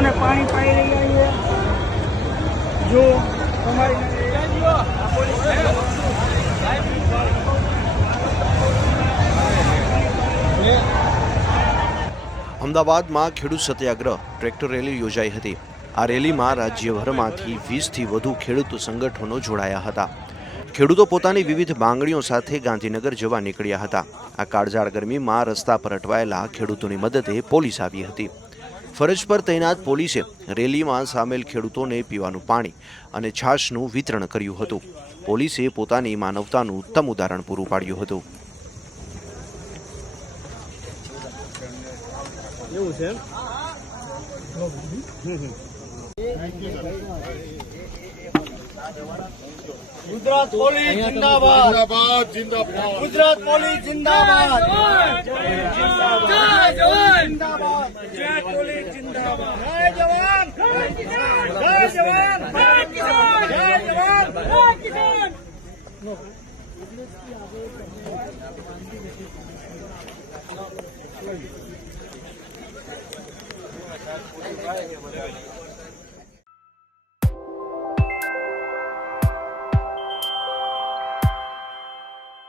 ખેડૂતોને પાણી પાઈ રહ્યા છે। જો અમદાવાદમાં ખેડૂત સત્યાગ્રહ ટ્રેક્ટર રેલી યોજાઈ હતી। આ રેલીમાં રાજ્યભરમાંથી 20થી વધુ ખેડૂત સંગઠનો જોડાયા હતા। ખેડૂતો પોતાની વિવિધ માંગણીઓ સાથે ગાંધીનગર જવા નીકળ્યા હતા। આ કાળઝાળ ગરમીમાં રસ્તા પર અટવાયેલા ખેડૂતોની મદદે પોલીસ આવી હતી। ફરજ પર તૈનાત પોલીસે રેલીમાં સામેલ ખેડૂતોને પીવાનું પાણી અને છાશનું વિતરણ કર્યું હતું। પોલીસે પોતાની માનવતાનું ઉત્તમ ઉદાહરણ પૂરું પાડ્યું હતું। ગુજરાત પોલીસ જિંદાબાદ, જિંદાબાદ, ગુજરાત પોલીસ જિંદાબાદ, જય જવાન, જિંદાબાદ, જય પોલીસ જિંદાબાદ, જય જવાન, જય કિસાન, જય જવાન, જય કિસાન, જય જવાન, જય કિસાન। Thank you.